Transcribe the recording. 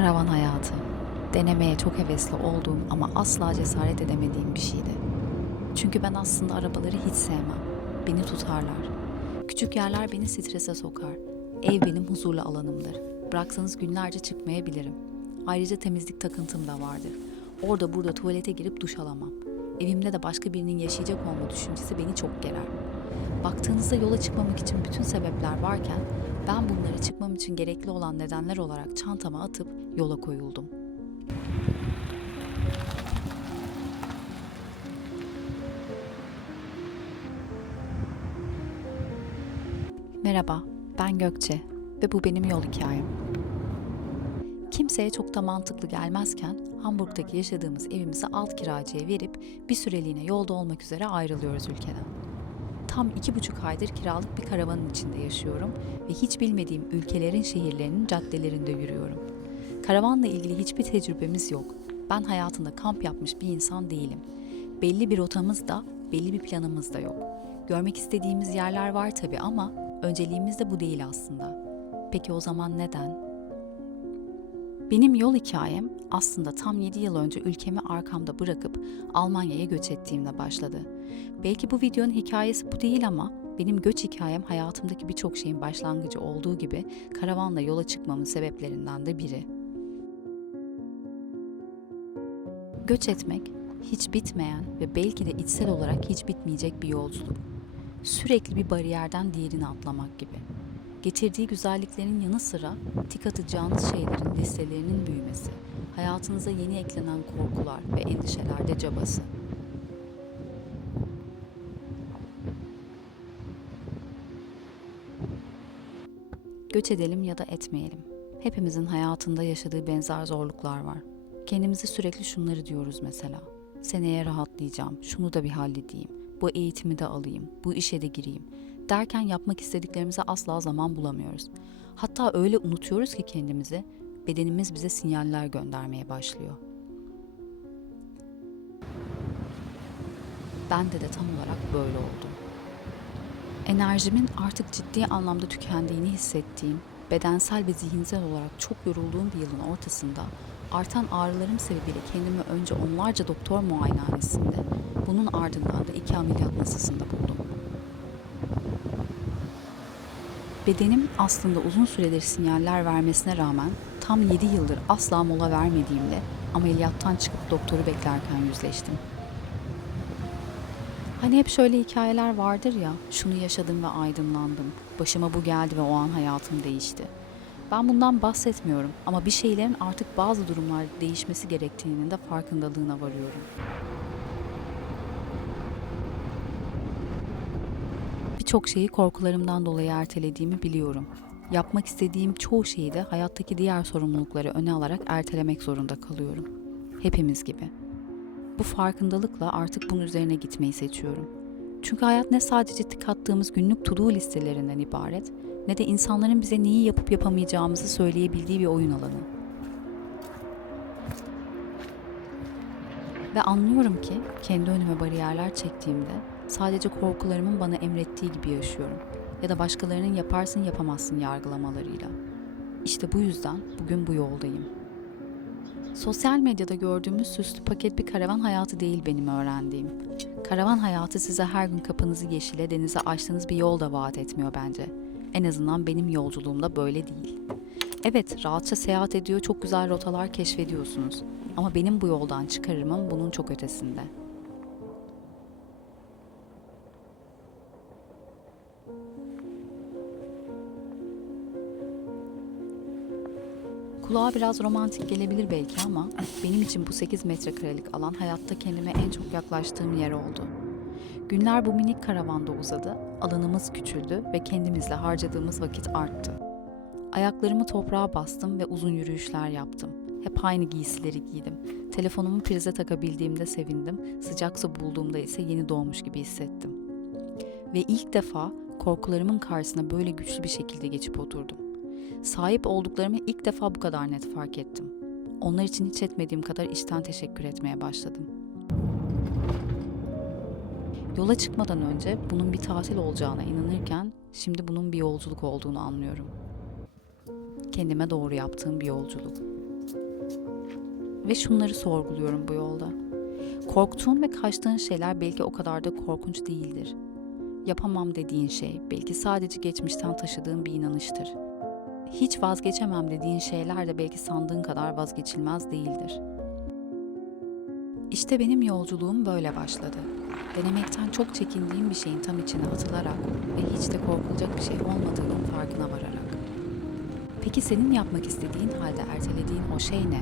Karavan hayatı. Denemeye çok hevesli olduğum ama asla cesaret edemediğim bir şeydi. Çünkü ben aslında arabaları hiç sevmem. Beni tutarlar. Küçük yerler beni strese sokar. Ev benim huzurlu alanımdır. Bıraksanız günlerce çıkmayabilirim. Ayrıca temizlik takıntım da vardır. Orada burada tuvalete girip duş alamam. Evimde de başka birinin yaşayacak olma düşüncesi beni çok gerer. Baktığınızda yola çıkmamak için bütün sebepler varken ben bunları çıkmam için gerekli olan nedenler olarak çantama atıp yola koyuldum. Merhaba, ben Gökçe ve bu benim yol hikayem. Kimseye çok da mantıklı gelmezken Hamburg'daki yaşadığımız evimizi alt kiracıya verip bir süreliğine yolda olmak üzere ayrılıyoruz ülkeden. Tam 2,5 aydır kiralık bir karavanın içinde yaşıyorum ve hiç bilmediğim ülkelerin şehirlerinin caddelerinde yürüyorum. Karavanla ilgili hiçbir tecrübemiz yok. Ben hayatında kamp yapmış bir insan değilim. Belli bir rotamız da, belli bir planımız da yok. Görmek istediğimiz yerler var tabii ama önceliğimiz de bu değil aslında. Peki o zaman neden? Benim yol hikayem aslında tam 7 yıl önce ülkemi arkamda bırakıp Almanya'ya göç ettiğimde başladı. Belki bu videonun hikayesi bu değil ama benim göç hikayem hayatımdaki birçok şeyin başlangıcı olduğu gibi karavanla yola çıkmamın sebeplerinden de biri. Göç etmek hiç bitmeyen ve belki de içsel olarak hiç bitmeyecek bir yolculuk. Sürekli bir bariyerden diğerine atlamak gibi. Getirdiği güzelliklerin yanı sıra tik atacağınız şeylerin listelerinin büyümesi, hayatınıza yeni eklenen korkular ve endişeler de cabası. Göç edelim ya da etmeyelim. Hepimizin hayatında yaşadığı benzer zorluklar var. Kendimize sürekli şunları diyoruz mesela. Seneye rahatlayacağım, şunu da bir halledeyim, bu eğitimi de alayım, bu işe de gireyim. Derken yapmak istediklerimize asla zaman bulamıyoruz. Hatta öyle unutuyoruz ki kendimizi, bedenimiz bize sinyaller göndermeye başlıyor. Bende de tam olarak böyle oldu. Enerjimin artık ciddi anlamda tükendiğini hissettiğim, bedensel ve zihinsel olarak çok yorulduğum bir yılın ortasında artan ağrılarım sebebiyle kendimi önce onlarca doktor muayenehanesinde, bunun ardından da 2 ameliyat masasında buldum. Bedenim aslında uzun süredir sinyaller vermesine rağmen tam 7 yıldır asla mola vermediğimle ameliyattan çıkıp doktoru beklerken yüzleştim. Hani hep şöyle hikayeler vardır ya, şunu yaşadım ve aydınlandım, başıma bu geldi ve o an hayatım değişti. Ben bundan bahsetmiyorum ama bir şeylerin artık bazı durumlarda değişmesi gerektiğinin de farkındalığına varıyorum. Birçok şeyi korkularımdan dolayı ertelediğimi biliyorum. Yapmak istediğim çoğu şeyi de hayattaki diğer sorumlulukları öne alarak ertelemek zorunda kalıyorum. Hepimiz gibi. Bu farkındalıkla artık bunun üzerine gitmeyi seçiyorum. Çünkü hayat ne sadece tik attığımız günlük to-do listelerinden ibaret, ne de insanların bize neyi yapıp yapamayacağımızı söyleyebildiği bir oyun alanı. Ve anlıyorum ki kendi önüme bariyerler çektiğimde sadece korkularımın bana emrettiği gibi yaşıyorum. Ya da başkalarının yaparsın yapamazsın yargılamalarıyla. İşte bu yüzden bugün bu yoldayım. Sosyal medyada gördüğümüz süslü paket bir karavan hayatı değil benim öğrendiğim. Karavan hayatı size her gün kapınızı yeşile, denize açtığınız bir yol da vaat etmiyor bence. En azından benim yolculuğumda böyle değil. Evet, rahatça seyahat ediyor, çok güzel rotalar keşfediyorsunuz. Ama benim bu yoldan çıkarımım bunun çok ötesinde. Kulağa biraz romantik gelebilir belki ama benim için bu 8 metrekarelik alan hayatta kendime en çok yaklaştığım yer oldu. Günler bu minik karavanda uzadı, alanımız küçüldü ve kendimizle harcadığımız vakit arttı. Ayaklarımı toprağa bastım ve uzun yürüyüşler yaptım. Hep aynı giysileri giydim. Telefonumu prize takabildiğimde sevindim, sıcak su bulduğumda ise yeni doğmuş gibi hissettim. Ve ilk defa korkularımın karşısına böyle güçlü bir şekilde geçip oturdum. Sahip olduklarımı ilk defa bu kadar net fark ettim. Onlar için hiç etmediğim kadar içten teşekkür etmeye başladım. Yola çıkmadan önce bunun bir tatil olacağına inanırken şimdi bunun bir yolculuk olduğunu anlıyorum. Kendime doğru yaptığım bir yolculuk. Ve şunları sorguluyorum bu yolda. Korktuğun ve kaçtığın şeyler belki o kadar da korkunç değildir. Yapamam dediğin şey belki sadece geçmişten taşıdığın bir inanıştır. Hiç vazgeçemem dediğin şeyler de belki sandığın kadar vazgeçilmez değildir. İşte benim yolculuğum böyle başladı. Denemekten çok çekindiğim bir şeyin tam içine atılarak ve hiç de korkulacak bir şey olmadığının farkına vararak. Peki senin yapmak istediğin halde ertelediğin o şey ne?